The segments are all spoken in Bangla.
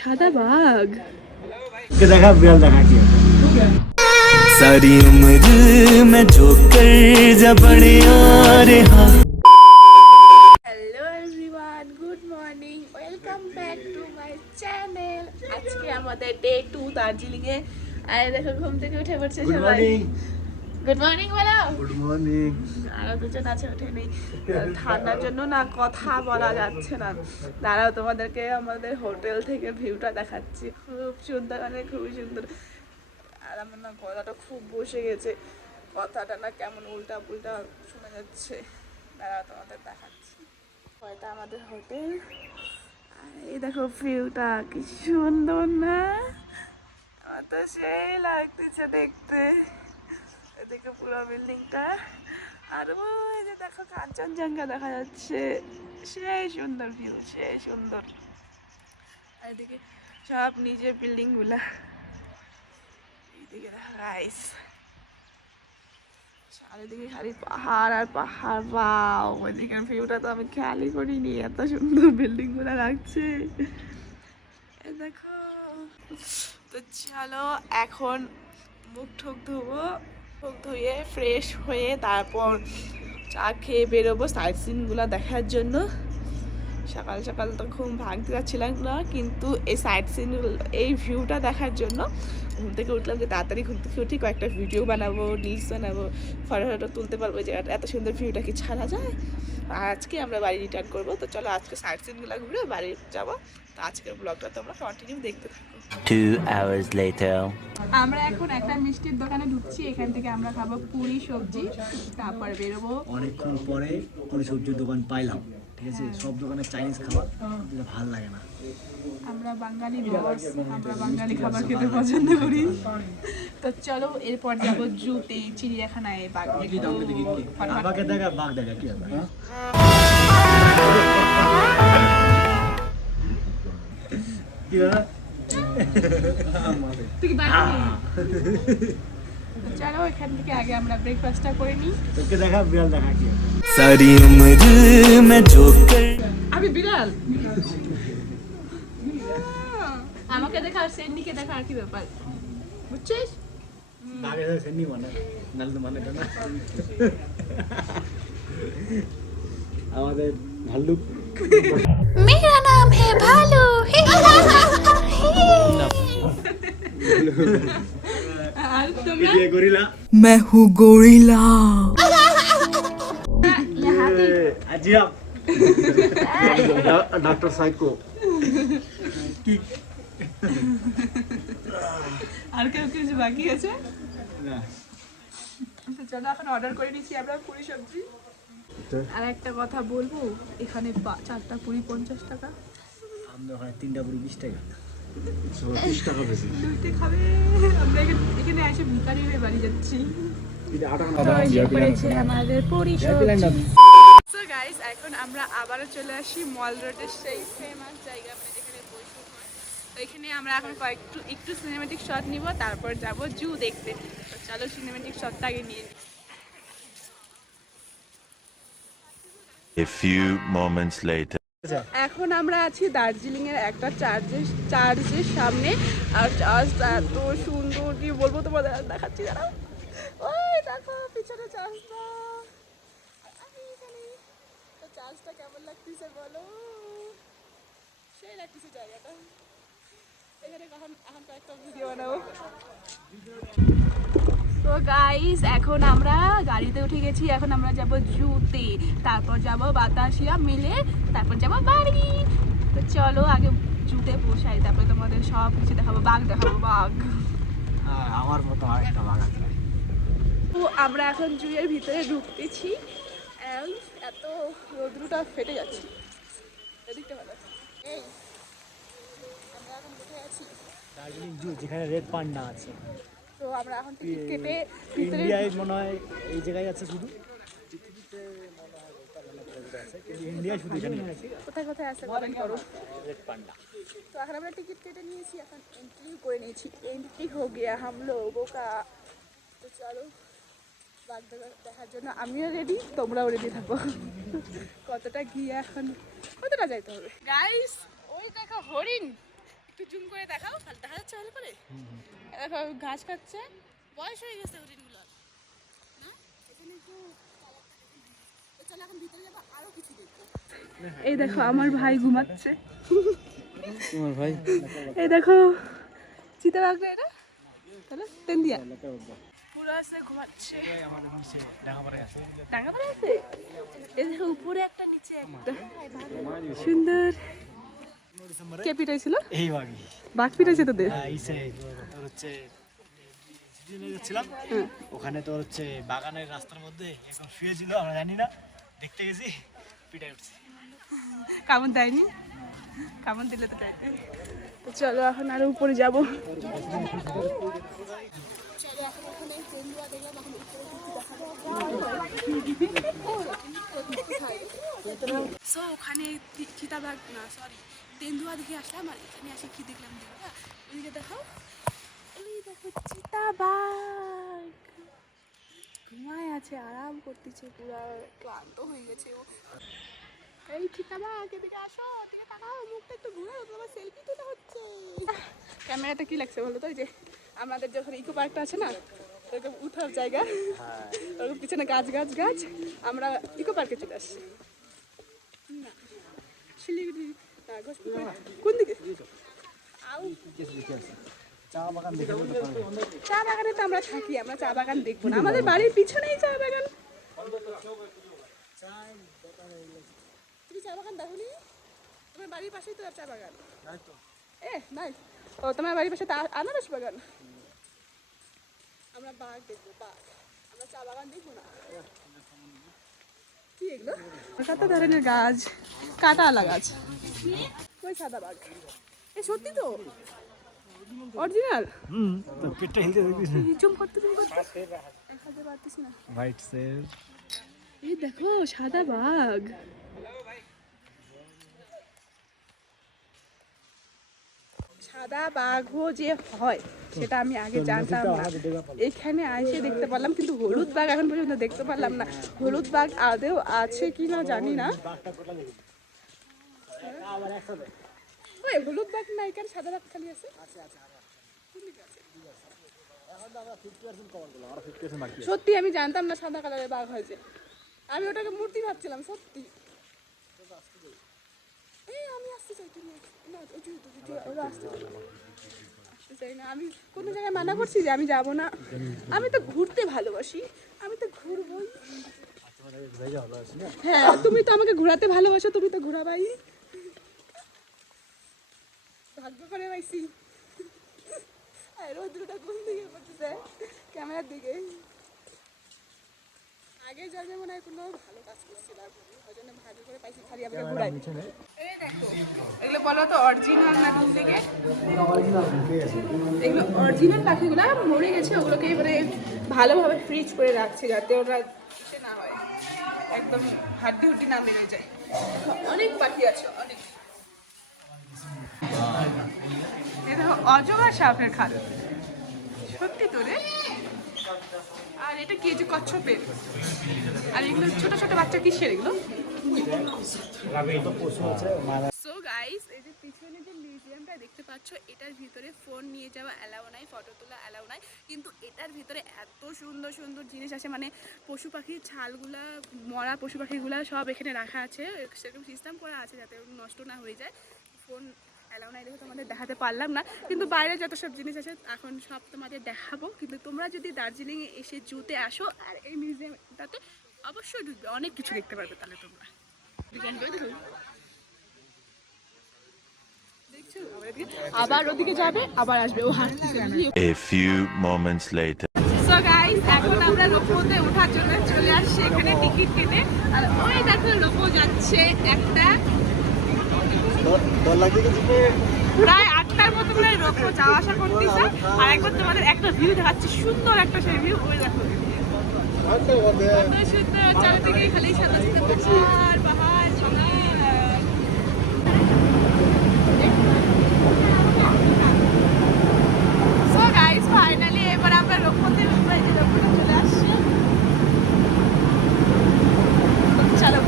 সাদা বাঘ। দেখা বিড়াল দেখা কি सारी उम्र मैं जो कर जा बड़े और हाँ। Hello everyone, good morning, welcome back to my channel. আজকে আমাদের ডে 2 দার্জিলিং এ। আর দেখো ঘুম থেকে উঠে পড়ছে গুড সবাই। মর্নিং গুড মর্নিং বলো। গুড মর্নিং আরো দুজন আছে ওঠেনি, ঠান্ডার জন্য না কথা বলা যাচ্ছে না। দাঁড়াও তোমাদেরকে আমাদের হোটেল থেকে ভিউটা দেখাচ্ছি, খুব সুন্দর, মানে খুবই সুন্দর। আর আমার না গলাটা খুব বসে গেছে, কথাটা না কেমন উল্টা পুল্টা শোনা যাচ্ছে। দাঁড়াও তোমাদের দেখাচ্ছি। হয়তো আমাদের হোটেল, আর এই দেখো ভিউটা কি সুন্দর না, আমার তো সেই লাগতেছে দেখতে। এদিকে পুরো বিল্ডিংটা, আর ওই যে দেখো কাঞ্চনজঙ্ঘা দেখা যাচ্ছে, সেই সুন্দর ভিউ, সেই সুন্দর। আর এদিকে সব নিজের বিল্ডিং গুলা, এইদিকে দেখো গাইস, চারিদিকে খালি পাহাড় আর পাহাড়। বাও, ওইদিকে ভিউটা তো আমি খেয়ালই করিনি, এত সুন্দর বিল্ডিং গুলা লাগছে। এ দেখো, তো চলো এখন মুখ ঠুক ধুবো, মুখ ধুয়ে ফ্রেশ হয়ে তারপর চা খেয়ে বেরোবো সাইট সিনগুলো দেখার জন্য। সকাল সকাল তো ঘুম ভাঙতে পারছিলাম না, কিন্তু এই সাইট সিন, এই ভিউটা দেখার জন্য ঘুম থেকে উঠলাম যে তাড়াতাড়ি ঘুম থেকে উঠি কয়েকটা ভিডিও বানাবো, রিলস বানাবো, ফটো তুলতে পারবো, যে এত সুন্দর ভিউটা কি ছাড়া যায়। আর আজকে আমরা বাড়ি রিটার্ন করবো, তো চলো আজকে সাইট সিনগুলো ঘুরে বাড়ি যাবো। তো আজকের ব্লগটা তোমরা কন্টিনিউ দেখতে থাকো। 2 hours later. আমরা এখন একটা মিষ্টির দোকানে ঢুকছি, এখান থেকে আমরা খাবো পুরি সবজি, তারপর বেরোবো। অনেকক্ষণ পরে পুরি সবজির দোকান পাইলাম, ঠিক আছে। সব দোকানে চাইনিজ খাবার যেটা ভালো লাগে না। আমরা বাঙালি বস, আমরা বাঙালি খাবার খেতে পছন্দ করি। তো চলো এরপর যাবো জুতে, চিড়িয়াখানায়, বাঘ দেখবো। বাঘকে দেখা, বাঘ দেখা কি হবে? কি দাদা তুই কি বাঘ নেই? তো চলো এখান থেকে আগে আমরা ব্রেকফাস্টটা করে নিই। তোকে দেখা বিড়াল দেখা কি হবে? सारी उम्र मैं जो कर আমি বিড়াল, আমাকে দেখা আর সেন্ডিকে দেখা আর কি ব্যাপার, বুঝছিস? বাঘের সাথে সেন্নি মানে নাহলে তো মানে না। আমাদের ভাল্লুক। मेरा नाम है भालू। আর তোমরা? গরিলা। मैं हूँ गोरिल्ला। আজিরাম। Doctor psycho. আর কেউ কিছু বাকি আছে? না। তো চলো এখন অর্ডার করে নিচ্ছি আমরা পুরি সবজি। আর একটা কথা বলবো, এখানে 4টা পুরি 50 টাকা, আমরা ওখানে 3টা পুরি 20 টাকা। 30 টাকা বেশি। দুইটা খাবে। আমরা এখানে এসে ভিখারি হয়ে বাড়ি যাচ্ছি। আমাদের পুরি সবজি। সো গাইস, এখন আমরা আবারও চলে আসি মল রোডের সেই ফেমাস জায়গা, মানে যেখানে বৈঠক হয়। তো এখানে আমরা এখন একটু সিনেমেটিক শট নিব, তারপর যাব জু দেখতে। তো চলো সিনেমেটিক শটটা আগে নিয়ে নিই। A few moments later. এখন আমরা আছি দার্জিলিং এর একটা চার্চের সামনে। আর চার্চটা এত সুন্দর, কি বলবো তোমাদের, দেখাচ্ছি দাঁড়াও। ওই দেখো পিছনে চার্চটা, তো চার্চটা কেমন লাগতেছে বলো? সেই লাগতেছে জায়গাটা। এখানে এখন কয়েকটা ভিডিও বানাবো। তো গাইস, এখন আমরা গাড়িতে উঠে গেছি, এখন আমরা যাব জুতে, তারপর যাব বাতাসিয়া মিলে, তারপর যাব বাড়ি। তো চলো আগে জুতে বসাই, তারপরে তোমাদের সব কিছু দেখাবো, বাঘ দেখাবো, বাঘ। আমার মতো আরেকটা বাঘ আছে। তো আমরা এখন জুয়ের ভিতরে ঢুকতেছি, এত রোদ্রুটা ফেটে যাচ্ছে, এদিকটা ভালো। এই আমরা এখন কোথায় আছি? দার্জিলিং জু, যেখানে রেড পান্ডা আছে। তো আমরা এখন টিকিট কেটে ভিতরে, ইন্ডিয়ায় মনে হয় এই জায়গায় আছে শুধু, ইন্ডিয়ায় শুধু এখানে আছে কোথায় কোথায় আছে কমেন্ট করো। Red panda. তো এখন আমরা টিকিট কেটে নিয়েছি, এখন এন্ট্রি করে নিয়েছি। এন্ট্রি হো গিয়া হাম লোগো কা। তো চলো বাঘ দেখার জন্য আমিও রেডি, তোমরাও রেডি থাকো। কতটা গিয়ে এখন কতটা যাইতে হবে গাইস, ওই দেখো হরিণ, একটু জুম করে দেখাও, ভালো দেখা যাচ্ছে ভালো করে। দেখো ঘাস খাচ্ছে, বয়স হয়ে গেছে হরিণগুলোর না। এখানে একটু চলো এখন ভিতরে যাবো, আরো কিছু দেখবো। এই দেখো আমার ভাই ঘুমাচ্ছে। তোমার ভাই এই দেখো চিতাবাঘ না এটা, তাহলে তেন্দিয়া পুরো আছে ঘুমাচ্ছে। আমাদের নিচে ঢাকাপাড়ায় আছে। ডাঙ্গাপাড়া আছে, এই দেখো উপরে একটা নিচে একটা সুন্দর। কে পিটাইছিল? এই বাগি বাঘ পিটাইছে তোদের? ইসে তোর হচ্ছে সিজনে যাচ্ছিলাম, ওখানে তোর হচ্ছে বাগানের রাস্তার মধ্যে এখন শুয়েছিল, আমরা জানি না, দেখতে গেছি পিটাই উঠছে। কামড় দেয়নি? কামড় দিলে তো দেয়। তো চলো এখন আরো উপরে যাবো। সো ওখানে চিতাবাঘ না সরি তেন্দুয়া দেখে আসলাম, আর এখানে আসে কি দেখলাম দেখবা, ওইদিকে দেখো, ওই দেখো চিতাবাঘ ঘুমায় আছে, আরাম করতেছে, পুরো ক্লান্ত হয়ে গেছে ও। এই চিতাবাঘ এদিকে আসো, এদিকে তাকাও, মুখটা একটু ঘুরাও, তোমার সেলফি তোলা হচ্ছে। ক্যামেরাতে কি লাগছে বলো তো? ওই যে আমাদের যখন ইকো পার্কটা আছে না, ওরকম উঠার জায়গা, ওরকম পিছনে গাছ গাছ গাছ, আমরা ইকো পার্কে চলে আসছি। না শিলিগুড়ি না, ঘোষপুকুর, কোন দিকে? চা বাগান দেখে চা বাগানে তো আমরা থাকি, আমরা চা বাগান দেখবো না? আমাদের বাড়ির পিছনেই চা বাগান। তুমি চা বাগান দেখোনি? তোমার বাড়ির পাশেই তো চা বাগান। এ নাই, ও তোমার বাড়ির পাশে আনারস বাগান। আমরা বাঘ দেখবো, বাঘ, আমরা চা বাগান দেখবো না। কি এগুলো? কত ধরনের গাছ, কাঁটাওয়ালা গাছ। ওই সাদা বাঘ, এ সত্যি তো অরিজিনাল। তো পেটটা হিলতে দেখছিস না? জুম করতে দেখাতে পারতেছি না। হোয়াইট সেল এই দেখো সাদা বাঘ। সাদা বাঘও যে হয় সেটা আমি আগে জানতাম না, এখানে এসে দেখতে পারলাম। কিন্তু হলুদ বাঘ এখন পর্যন্ত দেখতে পারলাম না। হলুদ বাঘ আদেও আছে কি না জানি না। ওই হলুদ বাঘ না, এখানে সাদা বাঘ খালি আছে। সত্যি আমি জানতাম না সাদা কালারের বাঘ হয়েছে, আমি ওটাকে মূর্তি ভাবছিলাম। সত্যি এই আমি আসতে চাই, তুমি না ওরা আসতে চাই না। আমি কোনো জায়গায় মানা করছি যে আমি যাব না? আমি তো ঘুরতে ভালোবাসি, আমি তো ঘুরবই। হ্যাঁ তুমি তো আমাকে ঘোরাতে ভালোবাসো, তুমি তো ঘোরাবাই। ভাগ্য করে পাইছি। আর রোদ্রটা কোন দিকে পড়তেছে? ক্যামেরার দিকে। আগে জন্মে মনে হয় কোনো ভালো কাজ করছিলাম, ওই জন্য ভাগ্য করে পাইছি, খালি আমাকে ঘুরাই। এই দেখো এগুলো বলো তো অরিজিনাল না ডুপ্লিকেট? এগুলো অরিজিনাল পাখিগুলো মরে গেছে, ওগুলোকে এবারে ভালোভাবে ফ্রিজ করে রাখছে যাতে ওরা ইসে না হয়, একদম হাড্ডি হুড্ডি না বেড়ে যায়। অনেক পাখি আছে, অনেক। এই দেখো অজগর সাপের খাল, সত্যি তো রে। আর এটা কি যে কচ্ছপের, আর এগুলো ছোট ছোট বাচ্চা কিসের এগুলো? সো গাইস এই যে পিছনে যে মিউজিয়ামটা দেখতে পাচ্ছ, এটার ভিতরে ফোন নিয়ে যাওয়া অ্যালাউ নাই, ফটো তোলা অ্যালাউ নাই, কিন্তু এটার ভিতরে এত সুন্দর সুন্দর জিনিস আছে, মানে পশু পাখির ছালগুলা, মরা পশু পাখিগুলা সব এখানে রাখা আছে, সেরকম সিস্টেম করা আছে যাতে নষ্ট না হয়ে যায়। ফোন অ্যালাউ নাই দেখে তোমাদের দেখাতে পারলাম না, কিন্তু বাইরে যত সব জিনিস আছে এখন সব তোমাদের দেখাবো। কিন্তু তোমরা যদি দার্জিলিংয়ে এসে জুতে আসো আর এই মিউজিয়ামটাতে অবশ্যই ঢুকবে, অনেক কিছু দেখতে পারবে। তাহলে তোমরা দেখছো আবার ওদিকে যাবে, আবার আসবে, ও হাঁটতেছে। A few moments later. So guys এখন আমরা রোপওয়েতে ওঠার জন্য চলে আসছি, এখানে টিকিট কেটে। আর ওই দেখো রোপও যাচ্ছে একটা, প্রায় 8টার মতো করে রোপও যাওয়া আসা করতেছে। আর একবার তোমাদের একটা ভিউ দেখাচ্ছি, সুন্দর একটা সেই ভিউ। ওই দেখো কত সুন্দর, চারিদিকে খালি সাদা সাদা পাহাড় পাহাড় ঝর্ণা। সো গাইস ফাইনালি এবার আমরা রোপওতে চলে আসছি। চলো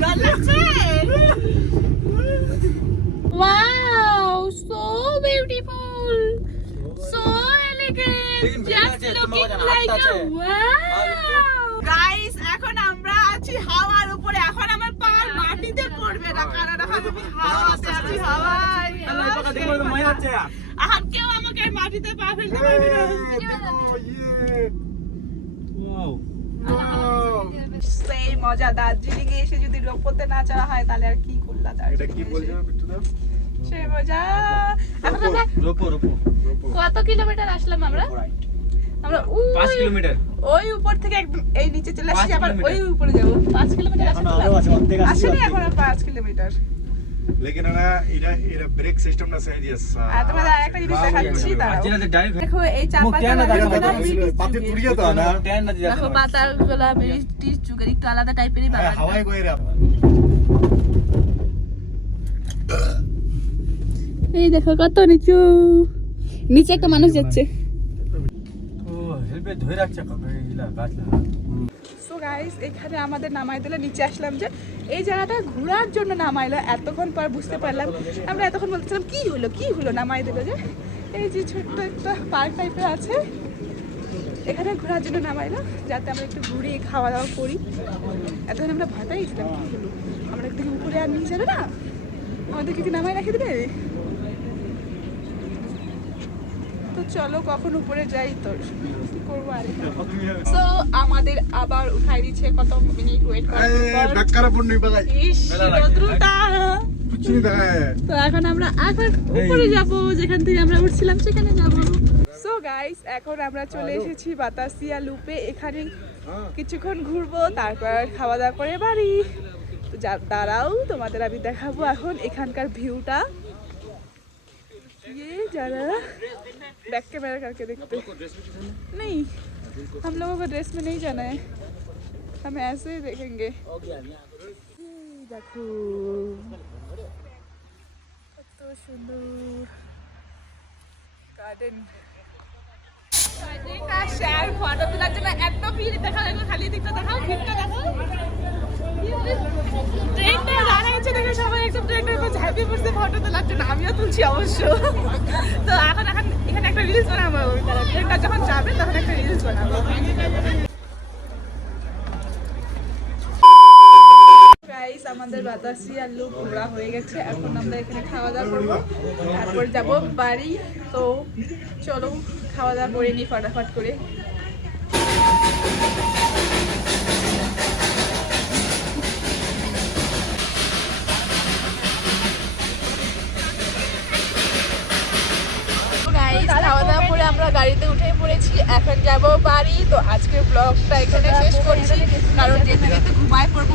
ডর লাগছে? Wow, so beautiful, so elegant, just looking like a wow. Guys এখন আমরা আছি হাওয়ার উপরে, এখন আমার পা মাটিতে পড়বে না কারণ এখন আমি হাওয়াতে আছি, হাওয়ায় এখন কেউ আমাকে আর মাটিতে পা ফেলতে পারবে না। সেই মজা, দার্জিলিং এ এসে যদি রোপোতে না চড়া হয় তাহলে আর কি করলা দার্জিলিং সেই মজা। এখন আমরা কত কিলোমিটার আসলাম আমরা? আমরা 5 কিলোমিটার ওই উপর থেকে একদম এই নিচে চলে আসছি, আবার ওই উপরে যাব 5 কিলোমিটার আসলে এখন আর 5 কিলোমিটার। लेकिन है ना इरा ब्रेक सिस्टम ना सही दिया सा আর তোমাদের আরেকটা জিনিস দেখাচ্ছি, দাঁড়াও। দেখো এই চা পাতা पाते तुड़िया तो ना দেখো পাতাগুলো মিষ্টি চুকের একটু আলাদা টাইপেরই বাগান। हवाई कोई रे এই দেখো কত নিচু, নিচে একটা মানুষ যাচ্ছে। সো গাইস এখানে আমাদের নামাই দিল, নিচে আসলাম যে এই জায়গাটা ঘোরার জন্য নামাইলো। এতক্ষণ পর বুঝতে পারলাম, আমরা এতক্ষণ বলছিলাম কি হলো নামাই দিল যে এই যে ছোট্ট একটা পার্ক টাইপের আছে, এখানে ঘোরার জন্য নামাইলো যাতে আমরা একটু ঘুরি খাওয়া দাওয়া করি। এতক্ষণ আমরা ভয় পেয়েছিলাম কি হলো, আমরা একদিকে উপরে আর নিয়ে যাবে না, আমাদেরকে কি নামাই রেখে দেবে। তো চলো কখন উপরে যাই, তোর কি করবো আর। তো আমাদের আবার উঠাই দিচ্ছে, কত মিনিট ওয়েট করার পর। डक्कर अपन नहीं बगाई ইস, রোদ্রুটা। कुछ नहीं था তো এখন আমরা উপরে যাব, যেখান থেকে আমরা উঠছিলাম সেখানে যাব। সো গাইস এখন আমরা চলে এসেছি বাতাসিয়া লুপে, এখানে কিছুক্ষণ ঘুরবো তারপর খাওয়া দাওয়া করে বাড়ি। তো দাঁড়াও তোমাদের আমি দেখাবো এখন এখানকার ভিউটা। ये जरा बैक कैमरा करके देखते नहीं, हम लोगों को ड्रेस में नहीं जाना है, हम ऐसे ही देखेंगे। देखो तो सुंदर गार्डन का शेयर फोटो তোলার জন্য এত ভিড়, দেখাও খালি দিকটা দেখাও, ভিড়টা দেখাও। ট্রেনটা দাঁড়াচ্ছে দেখে সবাই একদম ট্রেনের উপর ঝাঁপিয়ে পড়ছে ফটো তোলার জন্য, আমিও তুলছি অবশ্য। তো এখন এখানে একটা রিলস বানাবো, তারা ট্রেনটা যখন যাবে তখন একটা রিলস বানাবো। গাইস আমাদের বাতাসিয়া লুপ ঘোরা হয়ে গেছে, এখন আমরা এখানে খাওয়া দাওয়া করবো, তারপর যাব বাড়ি। তো চলো খাওয়া দাওয়া করে নিই ফটাফট করে। খাওয়া দাওয়া করে আমরা গাড়িতে উঠে পড়েছি, এখন যাব বাড়ি। তো আজকের ব্লগটা এখানে শেষ করছি, কারণ যেতে যেতে ঘুমায় পড়বো,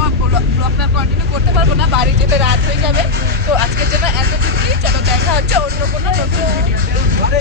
ব্লগটা কন্টিনিউ করতে পারবো না, বাড়ি যেতে রাত হয়ে যাবে। তো আজকের জন্য এতটুকুই, চলো দেখা হচ্ছে অন্য কোনো নতুন ভিডিওতে।